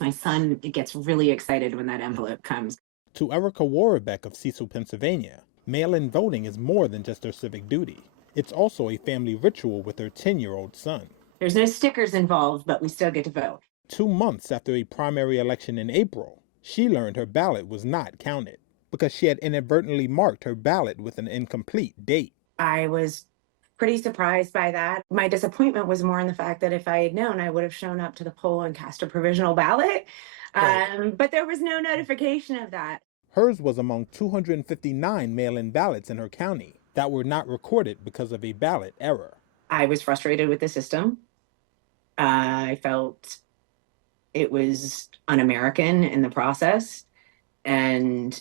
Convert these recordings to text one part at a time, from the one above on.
My son gets really excited when that envelope comes. To Ericka Worobec of Cecil, Pennsylvania, mail-in voting is more than just her civic duty. It's also a family ritual with her 10-year-old son. There's no stickers involved, but we still get to vote. 2 months after a primary election in April, she learned her ballot was not counted because she had inadvertently marked her ballot with an incomplete date. I was pretty surprised by that. My disappointment was more in the fact that if I had known, I would have shown up to the poll and cast a provisional ballot. Right. But there was no notification of that. Hers was among 259 mail-in ballots in her county that were not recorded because of a ballot error. I was frustrated with the system. I felt it was un-American in the process. And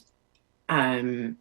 I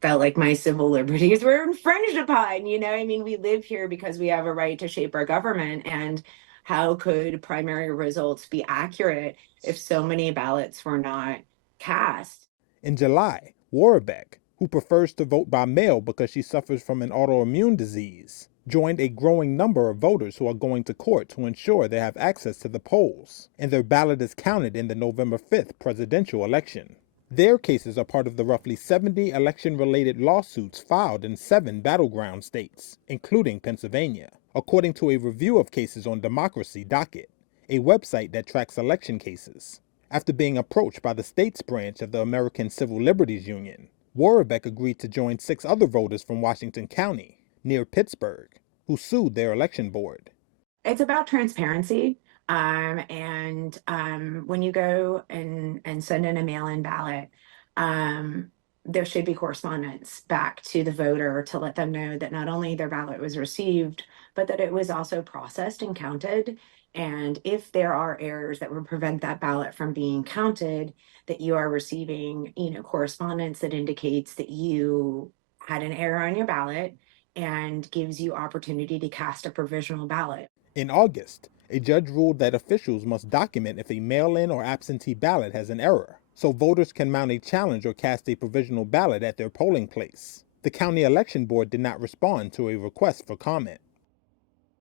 felt like my civil liberties were infringed upon. I mean, we live here because we have a right to shape our government. And how could primary results be accurate if so many ballots were not cast? In July, Worobec, who prefers to vote by mail because she suffers from an autoimmune disease, joined a growing number of voters who are going to court to ensure they have access to the polls and their ballot is counted in the November 5th presidential election. Their cases are part of the roughly 70 election-related lawsuits filed in 7 battleground states, including Pennsylvania, according to a review of cases on Democracy Docket, a website that tracks election cases. After being approached by the state's branch of the American Civil Liberties Union, Worobec agreed to join 6 other voters from Washington County, near Pittsburgh, who sued their election board. It's about transparency. When you go and send in a mail-in ballot, there should be correspondence back to the voter to let them know that not only their ballot was received, but that it was also processed and counted. And if there are errors that would prevent that ballot from being counted, that you are receiving, correspondence that indicates that you had an error on your ballot and gives you opportunity to cast a provisional ballot. In August, a judge ruled that officials must document if a mail-in or absentee ballot has an error, so voters can mount a challenge or cast a provisional ballot at their polling place. The county election board did not respond to a request for comment.